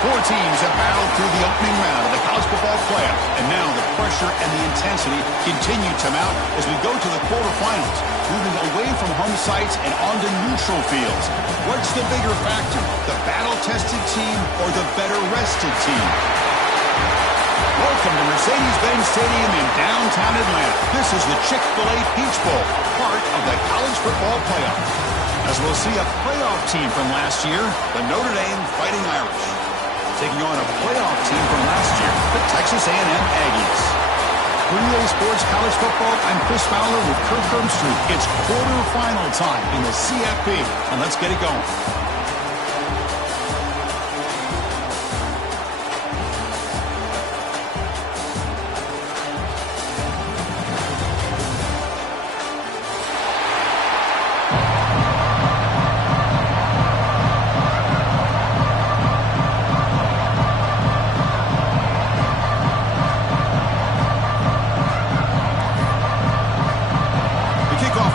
Four teams have battled through the opening round of the college football playoff, and now the pressure and the intensity continue to mount as we go to the quarterfinals, moving away from home sites and onto neutral fields. What's the bigger factor, the battle-tested team or the better-rested team? Welcome to Mercedes-Benz Stadium in downtown Atlanta. This is the Chick-fil-A Peach Bowl, part of the college football playoff. As we'll see a playoff team from last year, the Notre Dame Fighting Irish, taking on a playoff team from last year, the Texas A&M Aggies. For EA Sports College Football, I'm Chris Fowler with Kirk Herbstreit. It's quarterfinal time in the CFP, and let's get it going.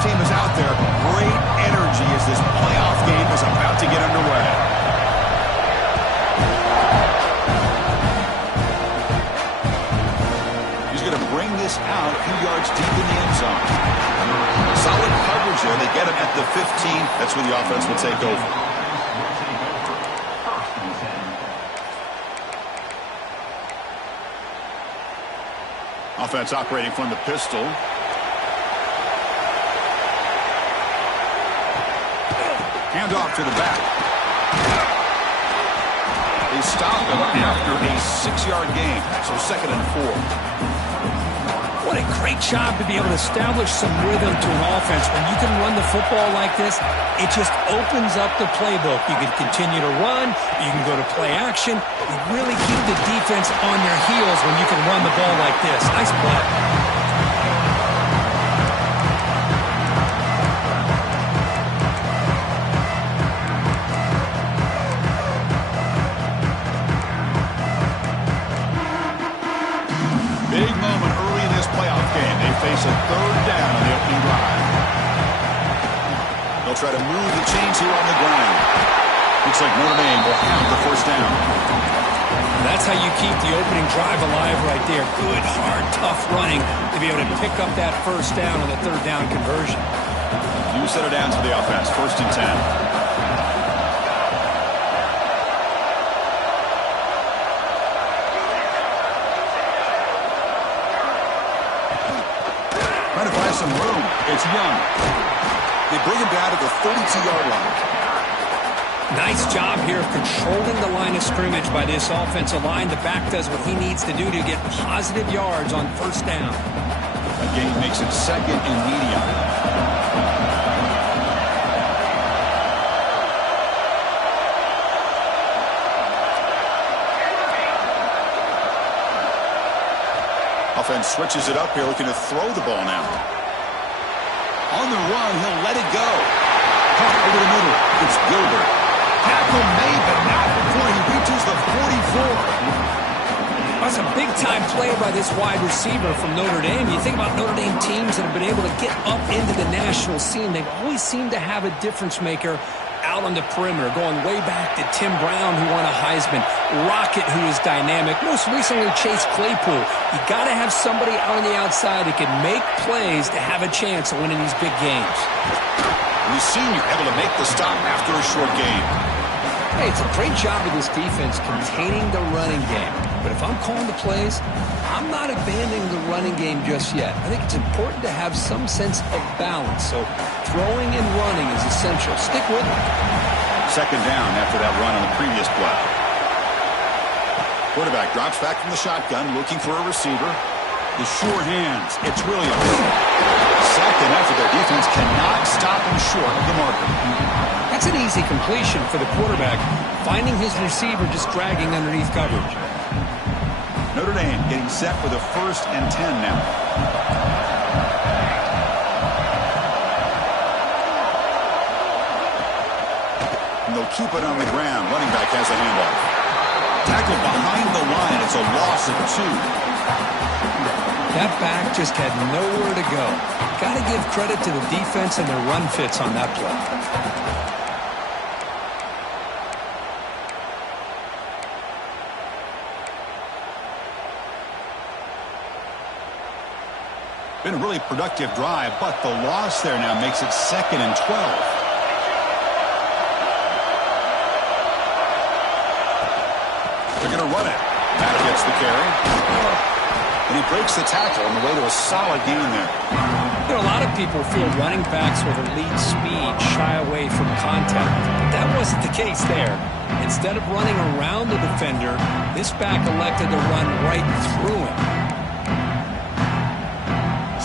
Team is out there. Great energy as this playoff game is about to get underway. He's going to bring this out a few yards deep in the end zone. Solid coverage there. They get him at the 15. That's where the offense will take over. Offense operating from the pistol. Hand off to the back. They stop him after a 6-yard gain. So 2nd and 4. What a great job to be able to establish some rhythm to an offense. When you can run the football like this, it just opens up the playbook. You can continue to run. You can go to play action. You really keep the defense on their heels when you can run the ball like this. Nice play. Big moment early in this playoff game. They face a 3rd down on the opening drive. They'll try to move the chains here on the ground. Looks like Notre Dame will have the 1st down. That's how you keep the opening drive alive right there. Good, hard, tough running to be able to pick up that 1st down on the 3rd down conversion. Few set her downs for the offense. 1st and 10. Trying to find some room. It's Young. They bring him down to the 32-yard line. Nice job here of controlling the line of scrimmage by this offensive line. The back does what he needs to do to get positive yards on 1st down. That gain makes it 2nd and medium. Offense switches it up here, looking to throw the ball now. On the run, he'll let it go. Caught over the middle. It's Gilbert. Tackle made, but not before he reaches the 44. That's a big-time play by this wide receiver from Notre Dame. You think about Notre Dame teams that have been able to get up into the national scene. They've always seemed to have a difference maker out on the perimeter, going way back to Tim Brown, who won a Heisman, Rocket, who is dynamic, most recently Chase Claypool. You got to have somebody out on the outside that can make plays to have a chance of winning these big games. The senior able to make the stop after a short game. Hey, it's a great job of this defense containing the running game. But if I'm calling the plays, I'm not abandoning the running game just yet. I think it's important to have some sense of balance. So throwing and running is essential. Stick with it. 2nd down after that run on the previous play. Quarterback drops back from the shotgun, looking for a receiver. The sure hands. It's Williams. 2nd after their defense cannot stop him short of the marker. That's an easy completion for the quarterback, finding his receiver just dragging underneath coverage. Notre Dame getting set for the 1st and 10 now. And they'll keep it on the ground. Running back has a handoff. Tackled behind the line. It's a loss of 2. That back just had nowhere to go. Got to give credit to the defense and their run fits on that play. Been a really productive drive, but the loss there now makes it 2nd and 12. They're going to run it. That gets the carry. And he breaks the tackle on the way to a solid gain there. You know, a lot of people feel running backs with elite speed shy away from contact. But that wasn't the case there. Instead of running around the defender, this back elected to run right through him.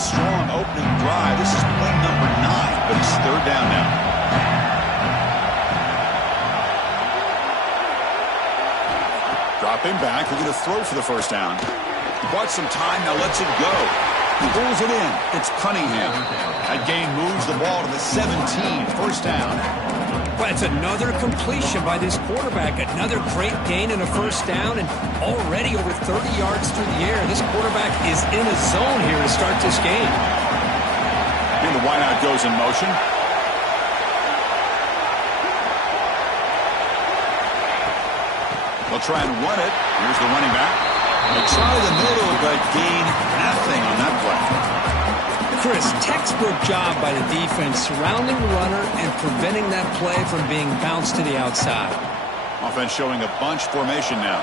Strong opening drive. This is play number 9, but it's 3rd down now. Dropping back, looking to throw for the 1st down. Bought some time, now lets it go. He pulls it in. It's Cunningham. That gain moves the ball to the 17, 1st down. Well, it's another completion by this quarterback. Another great gain and a 1st down, and already over 30 yards through the air. This quarterback is in a zone here to start this game. And the wideout goes in motion. They'll try and run it. Here's the running back. They try the middle, but gain nothing on that play. Chris, textbook job by the defense surrounding the runner and preventing that play from being bounced to the outside. Offense showing a bunch formation now.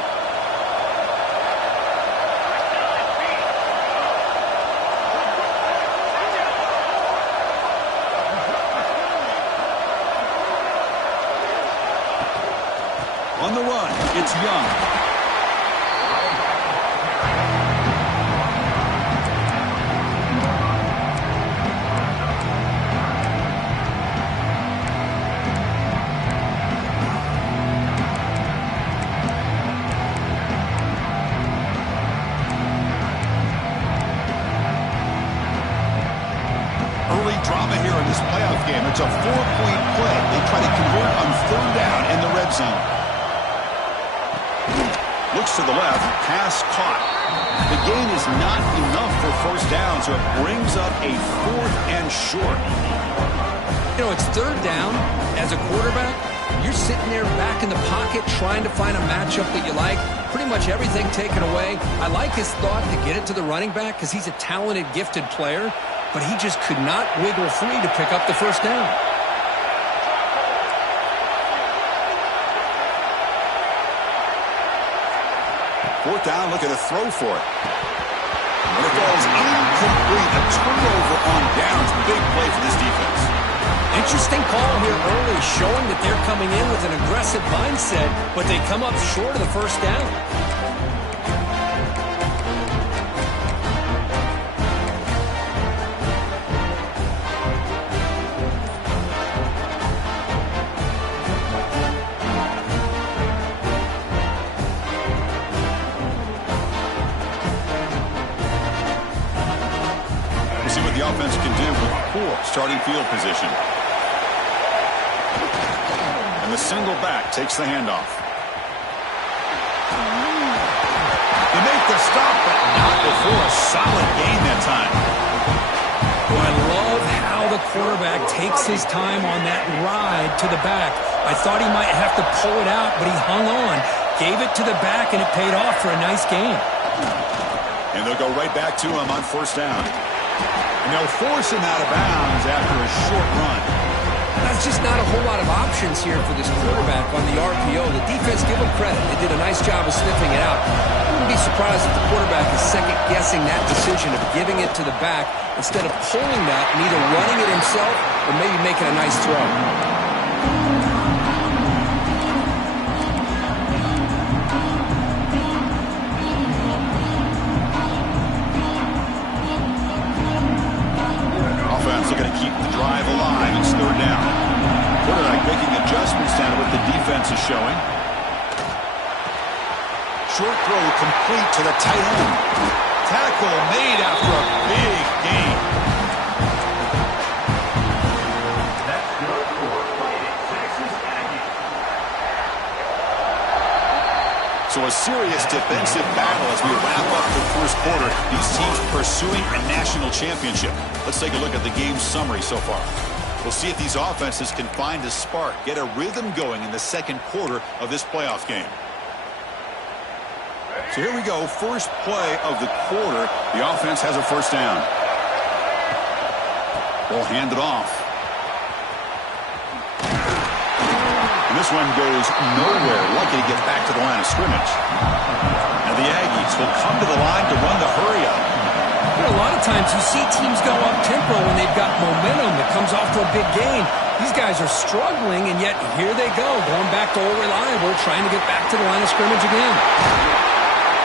On the run, it's Young. Drama here in this playoff game. It's a 4-point play. They try to convert on 3rd down in the red zone. Looks to the left. Pass caught. The gain is not enough for 1st down, so it brings up a 4th and short. You know, it's 3rd down. As a quarterback, you're sitting there back in the pocket trying to find a matchup that you like. Pretty much everything taken away. I like his thought to get it to the running back because he's a talented, gifted player. But he just could not wiggle free to pick up the 1st down. 4th down, look at a throw for it. And it falls incomplete. A turnover on downs. Big play for this defense. Interesting call here early, showing that they're coming in with an aggressive mindset, but they come up short of the 1st down. The offense can do with poor starting field position. And the single back takes the handoff. They make the stop, but not before a solid gain that time. Well, I love how the quarterback takes his time on that ride to the back. I thought he might have to pull it out, but he hung on, gave it to the back, and it paid off for a nice gain. And they'll go right back to him on 1st down. And they'll force him out of bounds after a short run. That's just not a whole lot of options here for this quarterback on the RPO. The defense, give them credit. They did a nice job of sniffing it out. I wouldn't be surprised if the quarterback is second-guessing that decision of giving it to the back instead of pulling that and either running it himself or maybe making a nice throw. Looking to keep the drive alive. It's 3rd down. Quarterback making adjustments down to what the defense is showing. Short throw complete to the tight end. Tackle made after a big gain. That's good for Texas Aggies. So a serious defensive battle as we wrap up the 1st quarter. These teams pursuing a national championship. Let's take a look at the game summary so far. We'll see if these offenses can find a spark, get a rhythm going in the 2nd quarter of this playoff game. So here we go, first play of the quarter. The offense has a 1st down. Will hand it off. And this one goes nowhere. Lucky to get back to the line of scrimmage. And the Aggies will come to the line to run the hurry-up. A lot of times you see teams go up-tempo when they've got momentum that comes off to a big gain. These guys are struggling, and yet here they go, going back to old reliable, trying to get back to the line of scrimmage again.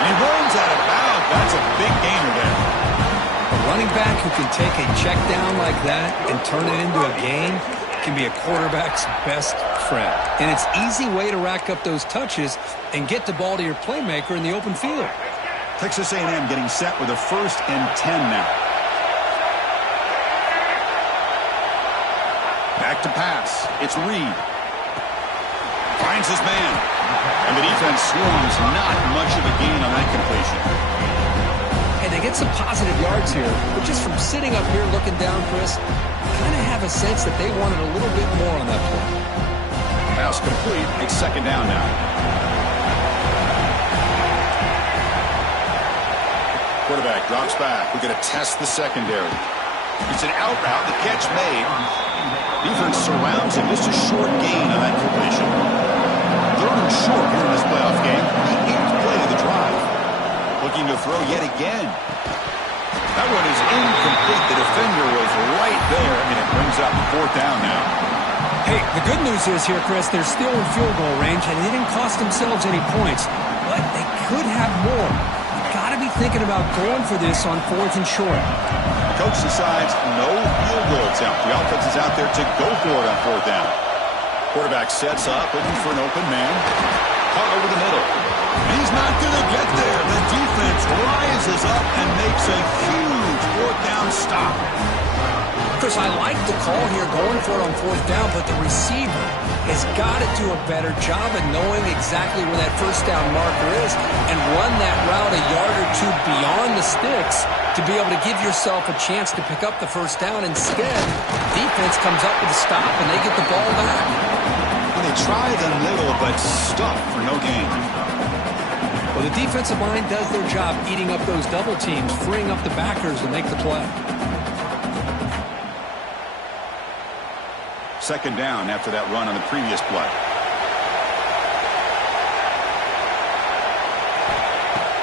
And he runs out of bounds. That's a big gainer there. A running back who can take a check down like that and turn it into a gain can be a quarterback's best friend. And it's an easy way to rack up those touches and get the ball to your playmaker in the open field. Texas A&M getting set with a 1st and 10 now. Back to pass. It's Reed. Finds his man. And the defense swarms. Not much of a gain on that completion. Hey, they get some positive yards here, but just from sitting up here looking down, Chris, kind of have a sense that they wanted a little bit more on that play. Pass complete. It's 2nd down now. Quarterback drops back. We're going to test the secondary. It's an out route. The catch made. Defense surrounds him. Just a short gain on that completion. 3rd and short here in this playoff game. The 8th play of the drive. Looking to throw yet again. That one is incomplete. The defender was right there, and it brings up 4th down now. Hey, the good news is here, Chris, they're still in field goal range, and they didn't cost themselves any points. But they could have more. Got to be thinking about going for this on 4th and short. The coach decides no field goal attempt. The offense is out there to go for it on 4th down. Quarterback sets up, looking for an open man. Caught over the middle. And he's not going to get there. The defense rises up and makes a huge 4th down stop. Chris, I like the call here going for it on 4th down, but the receiver has got to do a better job of knowing exactly where that 1st down marker is and run that route a yard or two beyond the sticks to be able to give yourself a chance to pick up the 1st down. Instead, defense comes up with a stop and they get the ball back. And they try the middle, but stuck for no gain. Well, the defensive line does their job eating up those double teams, freeing up the backers to make the play. 2nd down after that run on the previous play.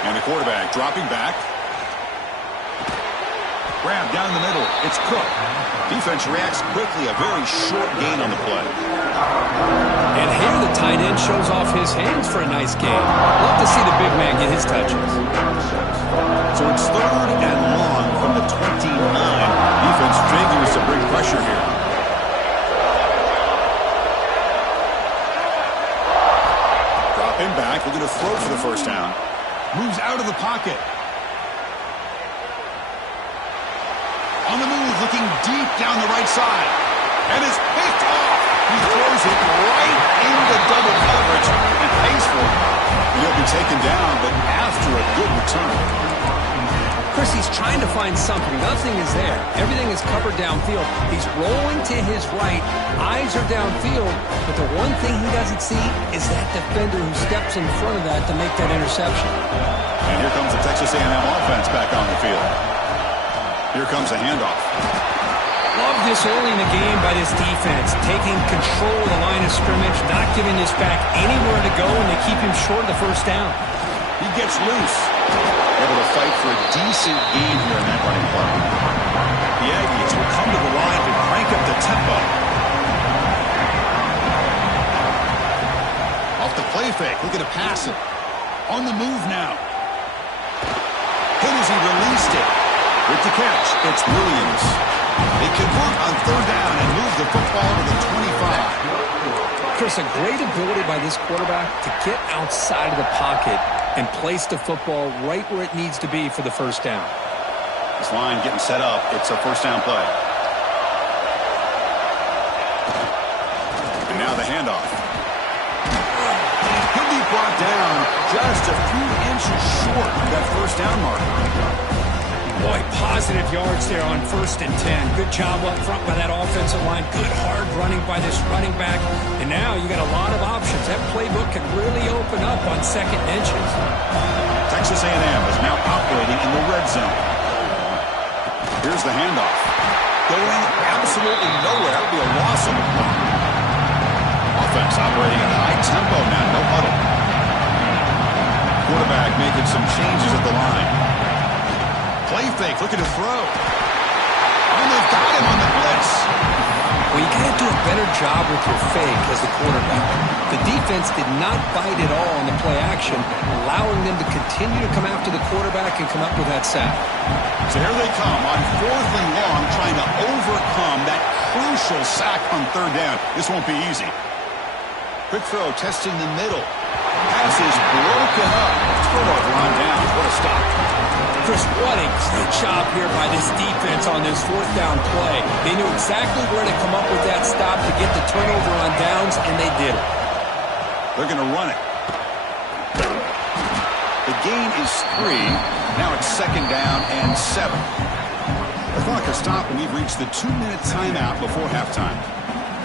And the quarterback dropping back. Grab down the middle. It's Cook. Defense reacts quickly. A very short gain on the play. And here the tight end shows off his hands for a nice gain. Love to see the big man get his touches. So it's 3rd and long from the 29. Defense figures to bring pressure here. Dropping back. We're going to throw for the 1st down. Moves out of the pocket. On the move, looking deep down the right side. And is picked off. He throws it right into double coverage and pays for it. He'll be taken down, but after a good return. Chris, he's trying to find something. Nothing is there. Everything is covered downfield. He's rolling to his right. Eyes are downfield. But the one thing he doesn't see is that defender who steps in front of that to make that interception. And here comes the Texas A&M offense back on the field. Here comes a handoff. Love this early in the game by this defense, taking control of the line of scrimmage, not giving this back anywhere to go, and they keep him short of the 1st down. He gets loose. Able to fight for a decent gain here in that running play. The Aggies will come to the line to crank up the tempo. Off the play fake, looking to pass it. On the move now. Hit as he released it. With the catch, it's Williams. They convert on 3rd down and move the football to the 25. Chris, a great ability by this quarterback to get outside of the pocket and place the football right where it needs to be for the 1st down. This line getting set up. It's a 1st down play. And now the handoff. He'll be brought down just a few inches short of that 1st down marker. Boy, positive yards there on 1st and 10. Good job up front by that offensive line. Good hard running by this running back. And now you got a lot of options. That playbook can really open up on 2nd inches. Texas A&M is now operating in the red zone. Here's the handoff. going absolutely nowhere. That would be a loss of the ball. Offense operating at high tempo now. No huddle. Quarterback making some changes at the line. Play fake, looking to throw. And they've got him on the blitz. Well, you got to do a better job with your fake as the quarterback. The defense did not bite at all on the play action, allowing them to continue to come after the quarterback and come up with that sack. So here they come on 4th and long, trying to overcome that crucial sack on 3rd down. This won't be easy. Quick throw, testing the middle. Pass is broken up. Turnover on down. What a stop. Chris, what a great job here by this defense on this 4th down play. They knew exactly where to come up with that stop to get the turnover on downs, and they did it. They're going to run it. The gain is 3. Now it's 2nd down and 7. The clock has stopped, and we've reached the 2-minute timeout before halftime.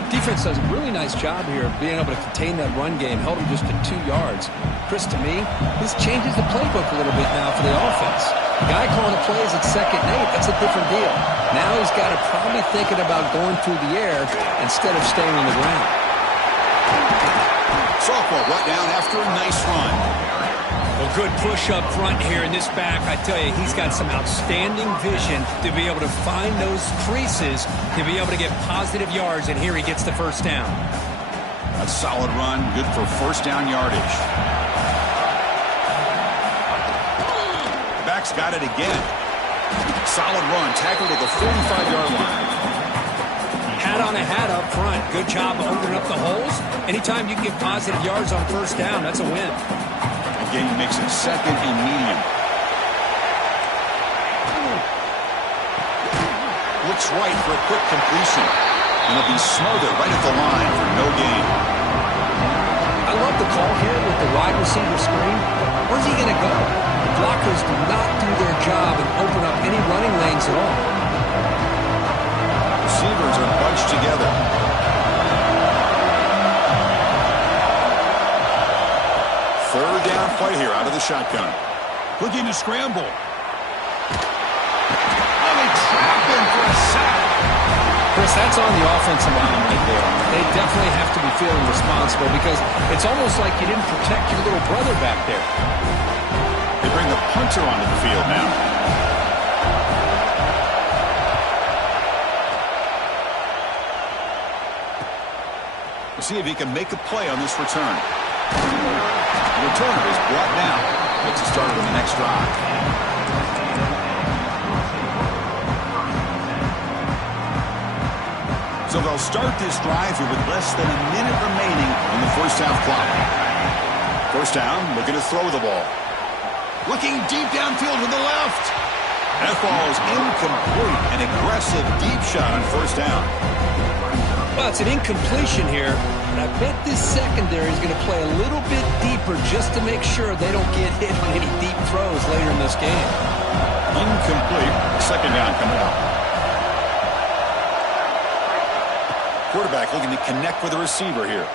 Defense does a really nice job here of being able to contain that run game, held him just to 2 yards. Chris, to me, this changes the playbook a little bit now for the offense. The guy calling the plays at 2nd and 8, that's a different deal. Now he's got to probably thinking about going through the air instead of staying on the ground. Softball brought down after a nice run. Well, good push up front here in this back. I tell you, he's got some outstanding vision to be able to find those creases, to be able to get positive yards, and here he gets the 1st down. A solid run, good for 1st down yardage. Back's got it again. Solid run, tackled at the 45-yard line. Hat on a hat up front. Good job opening up the holes. Anytime you can get positive yards on 1st down, that's a win. Again, he makes it 2nd and medium. Looks right for a quick completion. And it'll be smothered right at the line for no gain. I love the call here with the wide receiver screen. Where's he going to go? The blockers do not do their job and open up any running lanes at all. Receivers are bunched together. Third down play here out of the shotgun. Looking to scramble. Oh, they trap him for a sack. Chris, that's on the offensive line right there. They definitely have to be feeling responsible because it's almost like you didn't protect your little brother back there. They bring the punter onto the field now. We'll see if he can make a play on this return. The returner is brought down. Makes a start on the next drive. So they'll start this drive here with less than a minute remaining in the 1st half clock. 1st down, looking to throw the ball. Looking deep downfield to the left. That ball is incomplete. An aggressive deep shot on 1st down. Well, it's an incompletion here, but I bet this secondary is going to play a little bit deeper just to make sure they don't get hit on any deep throws later in this game. Incomplete. 2nd down coming up. Quarterback looking to connect with the receiver here.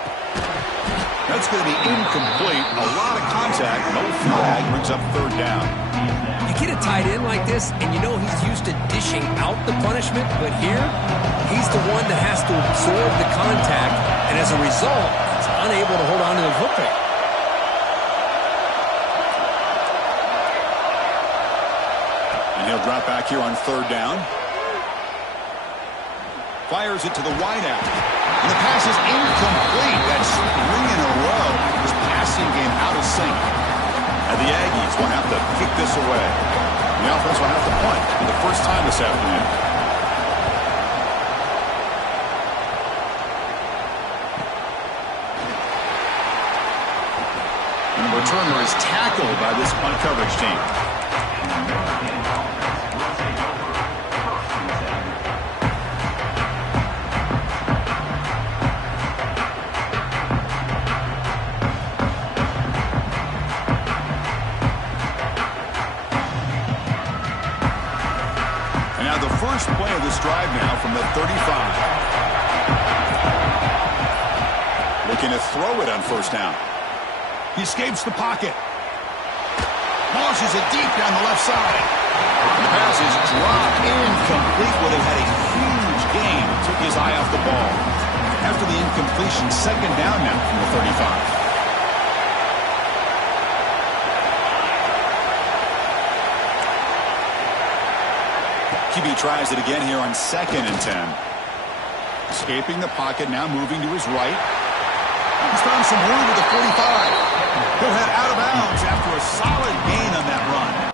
That's going to be incomplete. A lot of contact. No flag. Brings up 3rd down. You get a tight end like this, and you know he's used to dishing out the punishment, but here, he's the one that has to absorb the contact, and as a result, he's unable to hold on to the football. And he'll drop back here on 3rd down. Fires it to the wideout. And the pass is incomplete. That's 3 in a row. His passing game out of sync. And the Aggies will have to kick this away. The offense will have to punt for the first time this afternoon. And the returner is tackled by this punt coverage team. First play of this drive now from the 35. Looking to throw it on 1st down. He escapes the pocket. Launches it deep down the left side. The pass is dropped incomplete. Would have had a huge gain. Took his eye off the ball. After the incompletion, second down now from the 35. QB tries it again here on 2nd and 10. Escaping the pocket, now moving to his right. He's found some room at the 45. He'll head out of bounds after a solid gain on that run.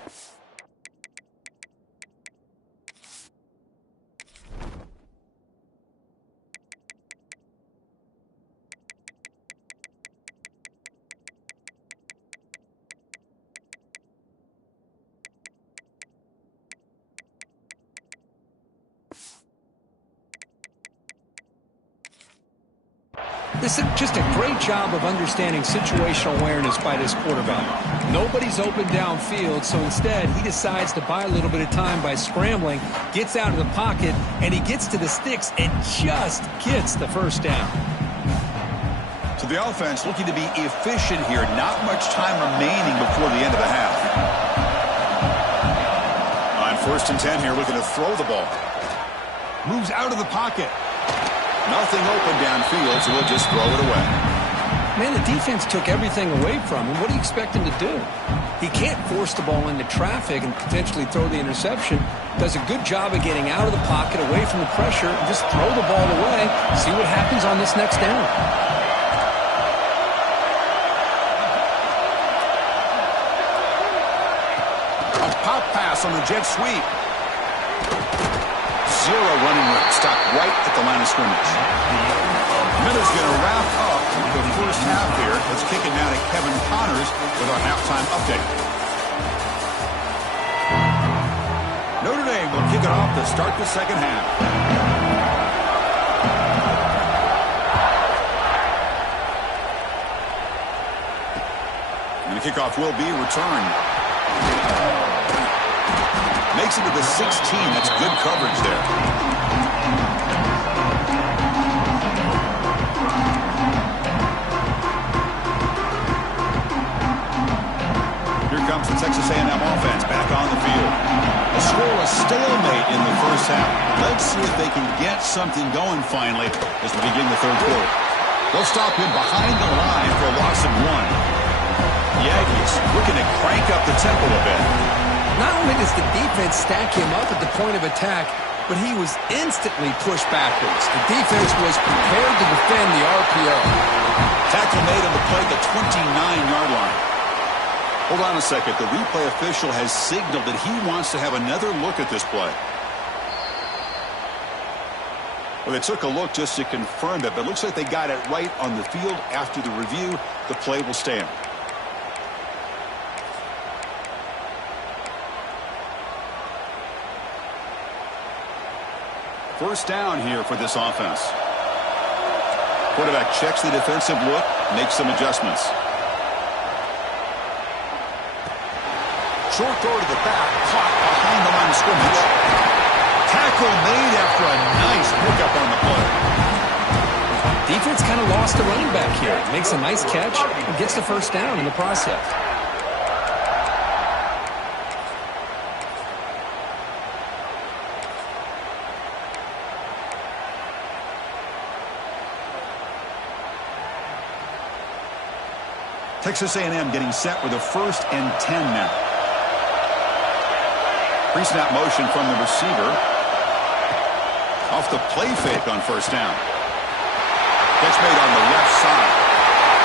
This is just a great job of understanding situational awareness by this quarterback. Nobody's open downfield, so instead he decides to buy a little bit of time by scrambling, gets out of the pocket, and he gets to the sticks and just gets the first down. So the offense looking to be efficient here. Not much time remaining before the end of the half. On 1st and 10 here, looking to throw the ball. Moves out of the pocket. Nothing open downfield, so we'll just throw it away. Man, the defense took everything away from him. What do you expect him to do? He can't force the ball into traffic and potentially throw the interception. Does a good job of getting out of the pocket, away from the pressure, and just throw the ball away. See what happens on this next down. A pop pass on the jet sweep. Zero running room. Stopped right at the line of scrimmage. Miller's going to wrap up the first half here. Let's kick it now to Kevin Connors with our halftime update. Notre Dame will kick it off to start the second half. And the kickoff will be returned. Makes it to the 16. That's good coverage there. Here comes the Texas A&M offense back on the field. A scoreless stalemate in the first half. Let's see if they can get something going finally as we begin the third quarter. They'll stop him behind the line for a loss of 1. The Aggies looking to crank up the tempo a bit. Not only does the defense stack him up at the point of attack, but he was instantly pushed backwards. The defense was prepared to defend the RPO. Tackle made on the play at the 29-yard line. Hold on a second. The replay official has signaled that he wants to have another look at this play. Well, they took a look just to confirm it, but it looks like they got it right on the field. After the review, the play will stand. First down here for this offense. Quarterback checks the defensive look, makes some adjustments. Short throw to the back, caught behind the line of scrimmage. Tackle made after a nice pickup on the play. Defense kind of lost the running back here. Makes a nice catch and gets the first down in the process. Texas A&M getting set with a 1st and 10 now. Pre-snap motion from the receiver. Off the play fake on first down. Catch made on the left side.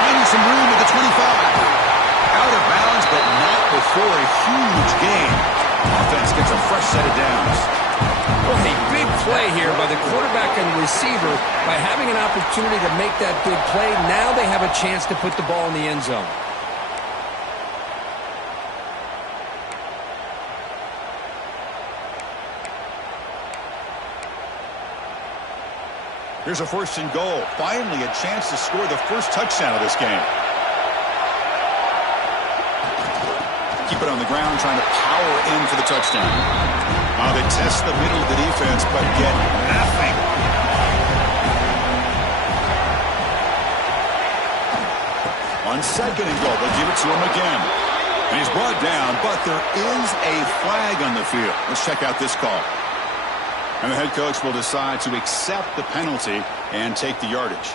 Finding some room at the 25. Out of bounds, but not before a huge gain. Offense gets a fresh set of downs. Well, a big play here by the quarterback and receiver. By having an opportunity to make that big play, now they have a chance to put the ball in the end zone. Here's a 1st and goal. Finally a chance to score the first touchdown of this game. Keep it on the ground, trying to power in for the touchdown. They test the middle of the defense, but get nothing. On 2nd and goal, they'll give it to him again. And He's brought down, but there is a flag on the field. Let's check out this call. And the head coach will decide to accept the penalty and take the yardage.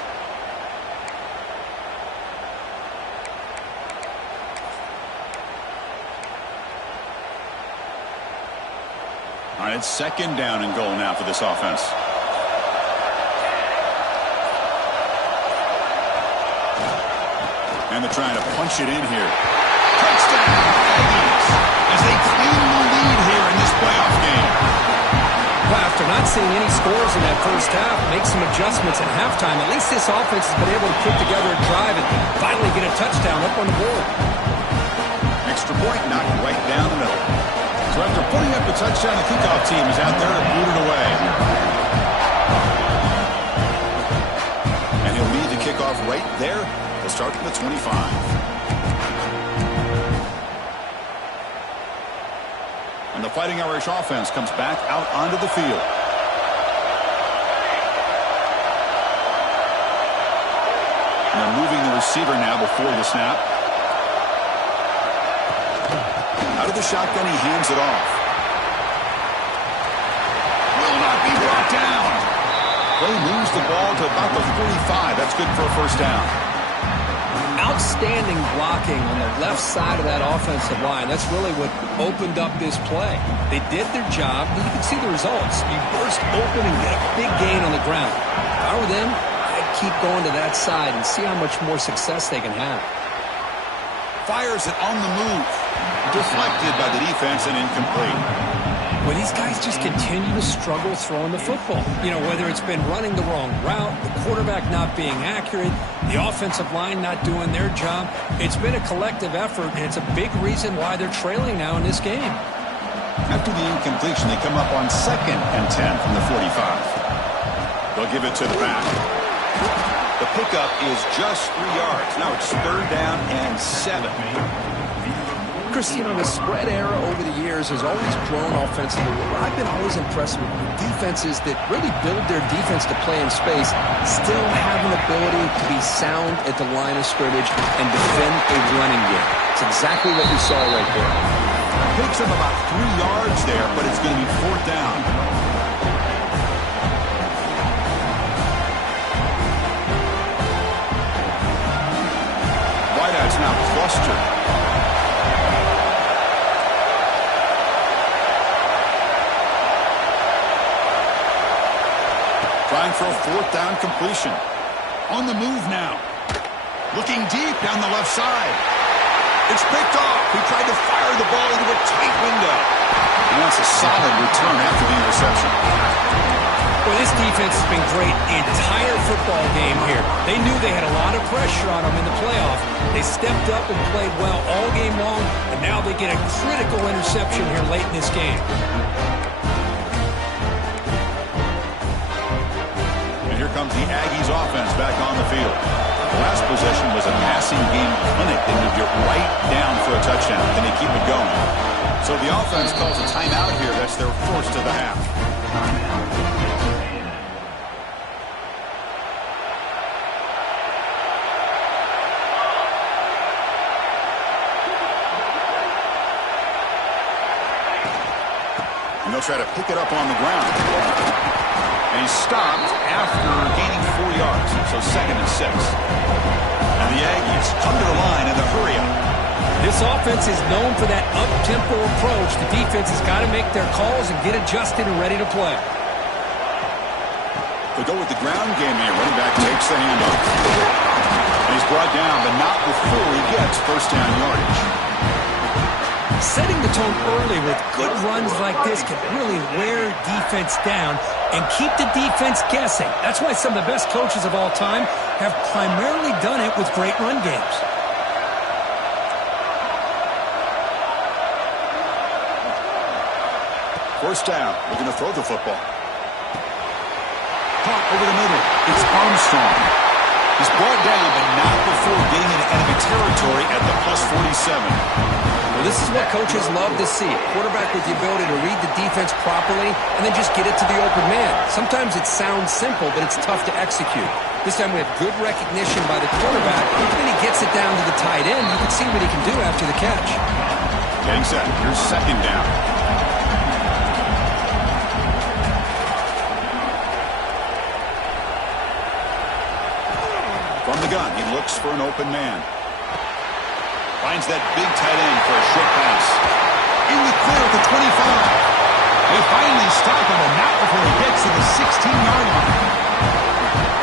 All right, it's second down and goal now for this offense. And they're trying to punch it in here. Touchdown, Aggies, as they claim the lead here in this playoff game. Well, after not seeing any scores in that first half, make some adjustments at halftime. At least this offense has been able to put together a drive and finally get a touchdown up on the board. Extra point knocked right down the middle. So after putting up the touchdown, the kickoff team is out there to boot it away. And he'll lead the kickoff right there. They'll start from the 25. And the Fighting Irish offense comes back out onto the field. And they're moving the receiver now before the snap. Out of the shotgun, he hands it off. Will not be brought down. Play moves the ball to about the 45. That's good for a first down. Outstanding blocking on the left side of that offensive line. That's really what opened up this play. They did their job. You can see the results. You burst open and get a big gain on the ground. If I were them, I'd keep going to that side and see how much more success they can have. Fires it on the move. Deflected by the defense and incomplete. Well, these guys just continue to struggle throwing the football. You know, whether it's been running the wrong route, the quarterback not being accurate, the offensive line not doing their job. It's been a collective effort, and it's a big reason why they're trailing now in this game. After the incompletion, they come up on 2nd and 10 from the 45. They'll give it to the back. The pickup is just 3 yards. Now it's 3rd down and 7. Chris, you know, the spread era over the years has always grown offensively. What I've been always impressed with defenses that really build their defense to play in space still have an ability to be sound at the line of scrimmage and defend a running game. It's exactly what we saw right there. Picks up about 3 yards there, but it's going to be 4th down. Wideouts now clustered. Trying for a 4th down completion. On the move now. Looking deep down the left side. It's picked off. He tried to fire the ball into a tight window. And that's a solid return after the interception. Well, this defense has been great the entire football game here. They knew they had a lot of pressure on them in the playoff. They stepped up and played well all game long, and now they get a critical interception here late in this game. Here comes the Aggies offense back on the field. The last possession was a passing game clinic. They moved it right down for a touchdown. Then they keep it going. So the offense calls a timeout here. That's their first of the half. And they'll try to pick it up on the ground. And he stopped after gaining 4 yards. So 2nd and 6. And the Aggies come to the line in the hurry-up. This offense is known for that up-tempo approach. The defense has got to make their calls and get adjusted and ready to play. They go with the ground game here. Running back takes the handoff. And he's brought down, but not before he gets first down yardage. Setting the tone early with good runs like this can really wear defense down and keep the defense guessing. That's why some of the best coaches of all time have primarily done it with great run games. First down. Looking to throw the football. Caught over the middle. It's Armstrong. He's brought down, but not before getting into enemy territory at the +47. Well, this is what coaches love to see. A quarterback with the ability to read the defense properly and then just get it to the open man. Sometimes it sounds simple, but it's tough to execute. This time we have good recognition by the quarterback, and he gets it down to the tight end. You can see what he can do after the catch. Getting set. Here's second down. From the gun, he looks for an open man. Finds that big tight end for a short pass. In the clear at the 25. They finally stop him, and not before he gets to the 16-yard line.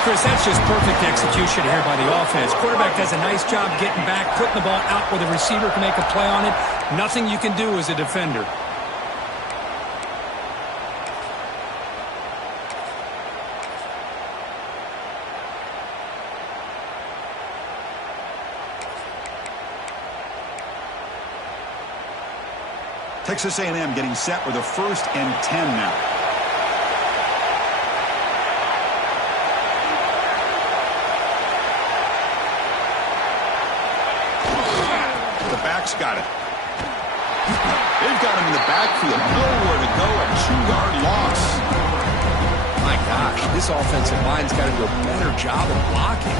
Chris, that's just perfect execution here by the offense. Quarterback does a nice job getting back, putting the ball out where the receiver can make a play on it. Nothing you can do as a defender. Texas A&M getting set with a 1st and 10 now. The back's got it. They've got him in the backfield. Nowhere to go. A 2-yard loss. My gosh, this offensive line's got to do a better job of blocking.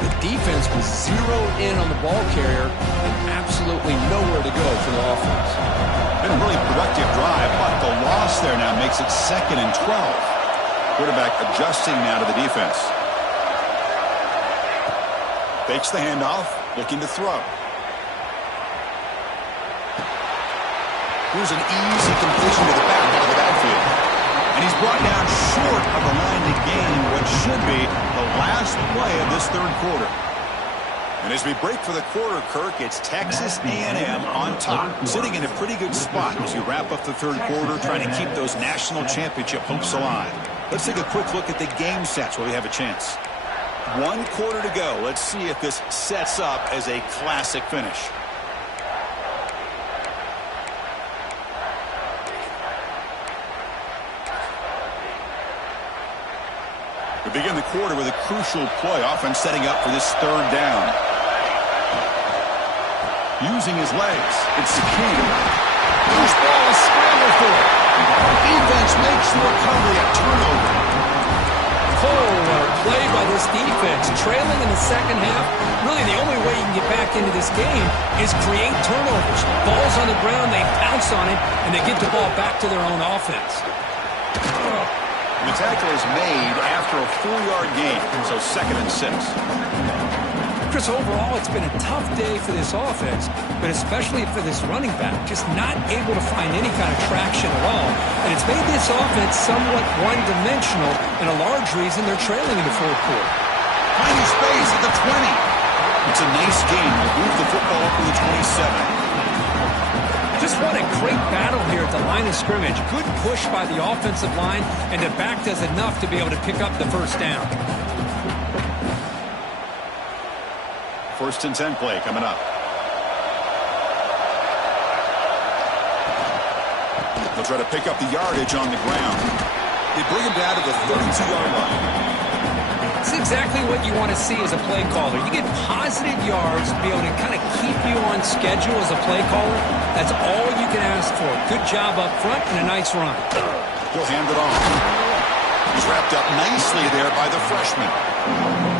The defense was zeroed in on the ball carrier and absolutely nowhere to go for the offense. Been a really productive drive, but the loss there now makes it 2nd and 12. Quarterback adjusting now to the defense. Fakes the handoff, looking to throw. Here's an easy completion to the back out of the backfield. And he's brought down short of the line to gain what should be the last play of this 3rd quarter. And as we break for the quarter, Kirk, it's Texas A&M on top, sitting in a pretty good spot as you wrap up the 3rd quarter, trying to keep those national championship hopes alive. Let's take a quick look at the game sets where we have a chance. 1 quarter to go. Let's see if this sets up as a classic finish. We begin the quarter with a crucial play, offense setting up for this 3rd down. Using his legs, it's secure. Loose ball, a scramble for it. Defense makes the recovery, a turnover. Oh, what a play by this defense. Trailing in the 2nd half, really the only way you can get back into this game is create turnovers. Ball's on the ground, they pounce on it, and they get the ball back to their own offense. The tackle is made after a 4-yard gain, so 2nd and 6. Chris, overall, it's been a tough day for this offense, but especially for this running back, just not able to find any kind of traction at all. And it's made this offense somewhat one-dimensional, and a large reason they're trailing in the 4th quarter. Finding space at the 20. It's a nice game. They'll move the football up to the 27. Just what a great battle here at the line of scrimmage. Good push by the offensive line, and the back does enough to be able to pick up the 1st down. 1st and 10 play coming up. They'll try to pick up the yardage on the ground. They bring him down to the 32-yard line. It's exactly what you want to see as a play caller. You get positive yards to be able to kind of keep you on schedule as a play caller. That's all you can ask for. Good job up front and a nice run. He'll hand it off. He's wrapped up nicely there by the freshman.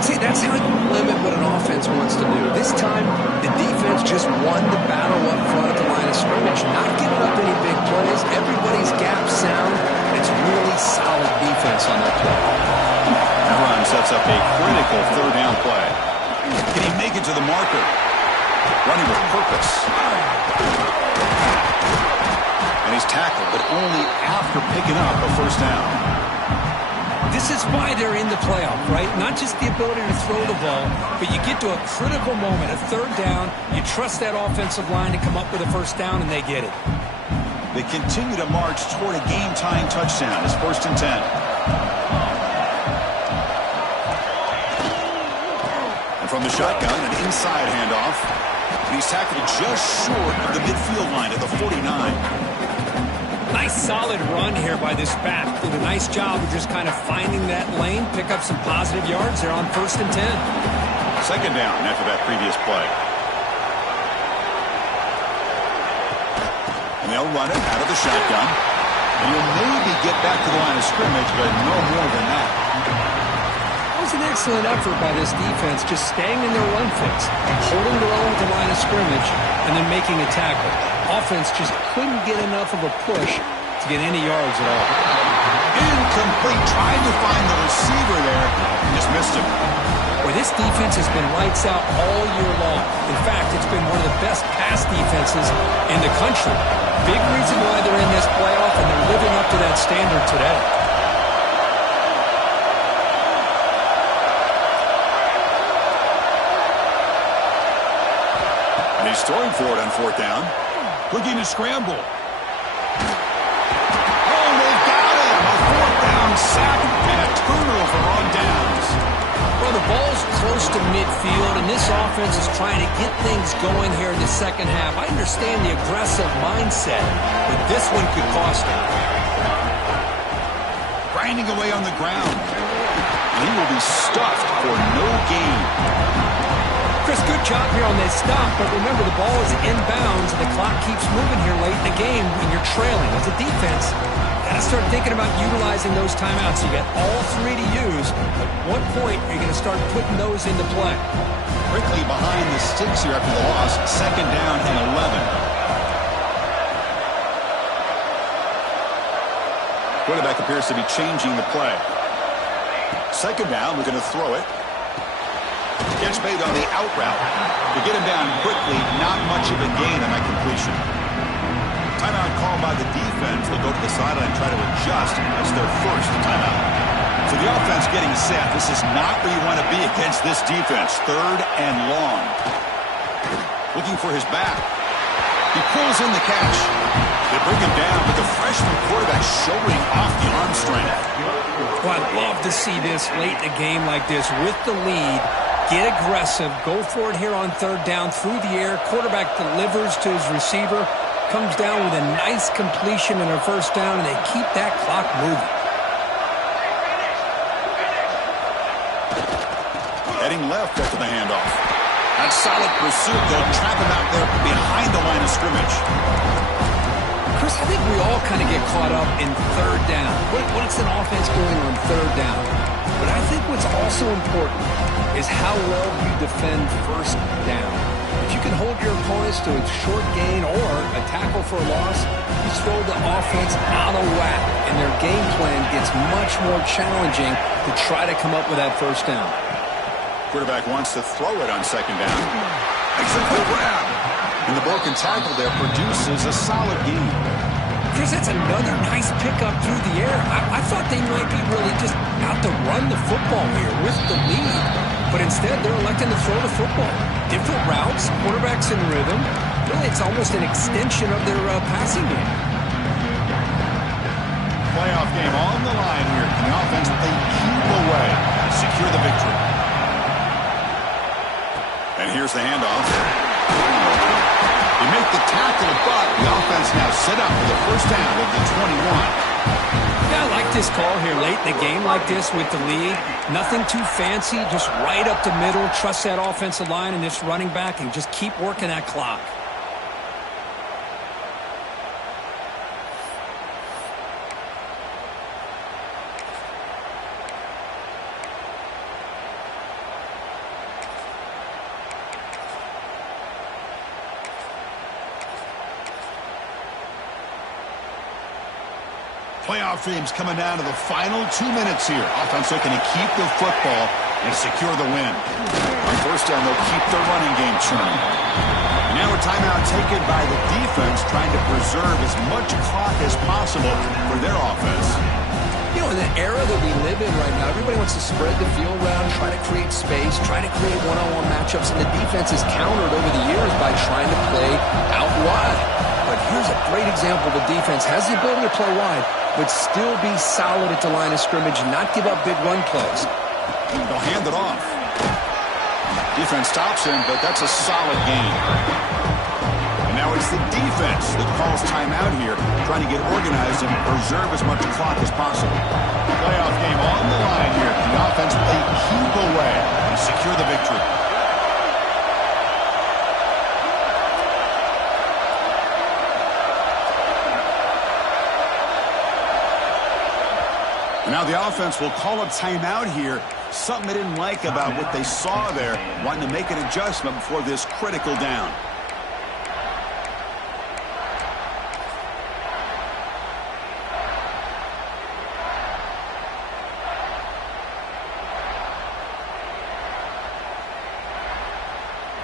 See, that's how you limit what an offense wants to do. This time, the defense just won the battle up front at the line of scrimmage. Not giving up any big plays. Everybody's gap sound. It's really solid defense on that play. That run sets up a critical 3rd down play. Can he make it to the marker? Running with purpose. And he's tackled, but only after picking up a 1st down. This is why they're in the playoff, right? Not just the ability to throw the ball, but you get to a critical moment, a 3rd down. You trust that offensive line to come up with a 1st down, and they get it. They continue to march toward a game-tying touchdown. It's 1st and 10. From the shotgun, an inside handoff. And he's tackled just short of the midfield line at the 49. Nice solid run here by this back. Did a nice job of just kind of finding that lane, pick up some positive yards. They're on 1st and 10. 2nd down after that previous play. And they'll run it out of the shotgun. And you'll maybe get back to the line of scrimmage, but no more than that. That was an excellent effort by this defense, just staying in their run fix, holding their own at the line of scrimmage, and then making a tackle. offense just couldn't get enough of a push to get any yards at all. Incomplete. Tried to find the receiver there. Just missed him. Well, this defense has been lights out all year long. In fact, it's been one of the best pass defenses in the country. Big reason why they're in this playoff, and they're living up to that standard today. And he's throwing for it on fourth down. Looking to scramble. Oh, they've got him. A fourth down sack and a turnover on downs. Well, the ball's close to midfield, and this offense is trying to get things going here in the second half. I understand the aggressive mindset, but this one could cost him. Grinding away on the ground. And he will be stuffed for no gain. Chris, good job here on this stop, but remember the ball is inbounds, and the clock keeps moving here late in the game when you're trailing. As a defense, got to start thinking about utilizing those timeouts. You got all three to use. At what point are you going to start putting those into play? Quickly behind the sticks here after the loss. Second down and 11. Quarterback appears to be changing the play. Second down, we're going to throw it. Catch made on the out route. To get him down quickly, not much of a gain on that completion. Timeout called by the defense. They'll go to the sideline and try to adjust. That's their first timeout. So the offense getting set. This is not where you want to be against this defense. Third and long. Looking for his back. He pulls in the catch. They bring him down, but the freshman quarterback showing off the arm strength. Well, I'd love to see this late in a game like this with the lead. Get aggressive. Go for it here on third down through the air. Quarterback delivers to his receiver. Comes down with a nice completion in their first down, and they keep that clock moving. Heading left after the handoff. That solid pursuit. They'll trap him out there behind the line of scrimmage. Chris, I think we all kind of get caught up in third down. What's an offense doing on third down? But I think what's also important is how well you defend first down. If you can hold your opponents to a short gain or a tackle for a loss, you throw the offense out of whack, and their game plan gets much more challenging to try to come up with that first down. Quarterback wants to throw it on second down. Makes a quick grab. And the broken tackle there produces a solid gain. Chris, that's another nice pickup through the air. I thought they might be really just out to run the football here with the lead. But instead, they're electing to throw the football. Different routes, quarterbacks in rhythm. Really, it's almost an extension of their passing game. Playoff game on the line here. And the offense a keep away to secure the victory. And here's the handoff. They make the tackle, but the offense now set up for the first down of the 21. Yeah, I like this call here late in the game like this with the lead. Nothing too fancy, just right up the middle. Trust that offensive line and this running back and just keep working that clock. Playoff games coming down to the final 2 minutes here. Offense looking to keep the football and secure the win. On first down, they'll keep their running game churning. Now a timeout taken by the defense, trying to preserve as much clock as possible for their offense. You know, in the era that we live in right now, everybody wants to spread the field around, try to create space, try to create one-on-one matchups, and the defense is countered over the years by trying to play out wide. But here's a great example. The defense has the ability to play wide, but still be solid at the line of scrimmage and not give up big run plays. They'll hand it off. Defense stops him, but that's a solid gain. And now it's the defense that calls timeout here, trying to get organized and preserve as much clock as possible. Playoff game on the line here. The offense a keep away and secure the victory. Now the offense will call a timeout here. Something they didn't like about what they saw there. Wanting to make an adjustment before this critical down.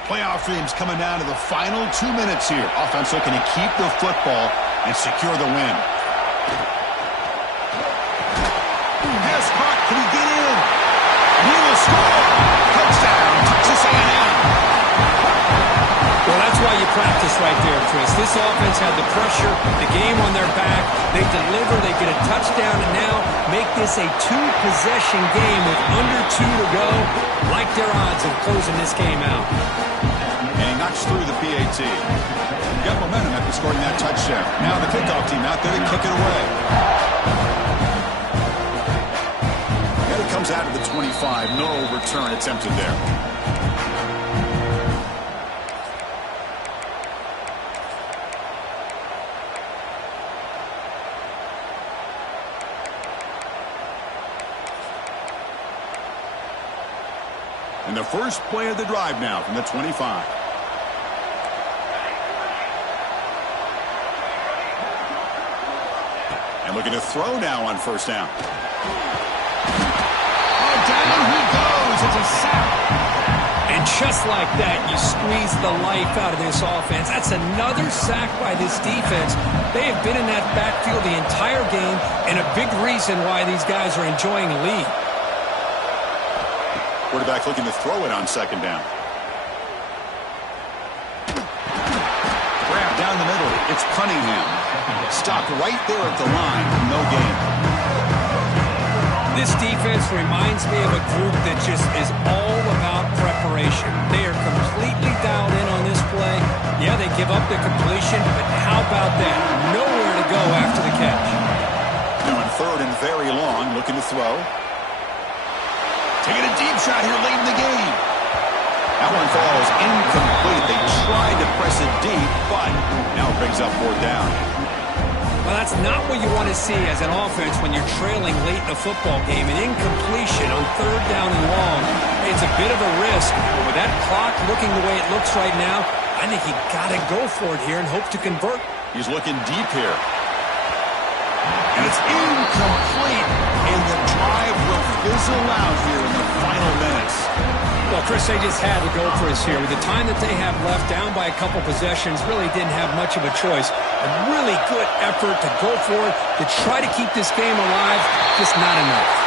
Playoff dreams coming down to the final 2 minutes here. Offense looking to keep the football and secure the win. Pass caught. Can he get in? He will score. Touchdown, Texas A&M. Well, that's why you practice right there, Chris. This offense had the pressure, the game on their back. They deliver, they get a touchdown, and now make this a two-possession game with under 2 to go. Like their odds of closing this game out. And he knocks through the PAT. Got momentum after scoring that touchdown. Now the kickoff team out there to kick it away. And it comes out of the 25. No return attempted there. And the first play of the drive now from the 25. And looking to throw now on first down. Oh, down he goes. It's a sack. And just like that, you squeeze the life out of this offense. That's another sack by this defense. They have been in that backfield the entire game, and a big reason why these guys are enjoying a lead. Quarterback looking to throw it on second down. Grab down the middle. It's Cunningham. Stopped right there at the line. No gain. This defense reminds me of a group that just is all about preparation. They are completely dialed in on this play. Yeah, they give up the completion, but how about that? Nowhere to go after the catch. Now in third and very long, looking to throw. Taking a deep shot here late in the game. That one falls incomplete. They tried to press it deep, but now it brings up fourth down. Well, that's not what you want to see as an offense when you're trailing late in a football game. An incompletion on third down and long. It's a bit of a risk. But with that clock looking the way it looks right now, I think you got to go for it here and hope to convert. He's looking deep here. And it's incomplete. And the drive will fizzle out here in the final minutes. Well, Chris, they just had to go for us here. With the time that they have left, down by a couple possessions, really didn't have much of a choice. A really good effort to go for it, to try to keep this game alive, just not enough.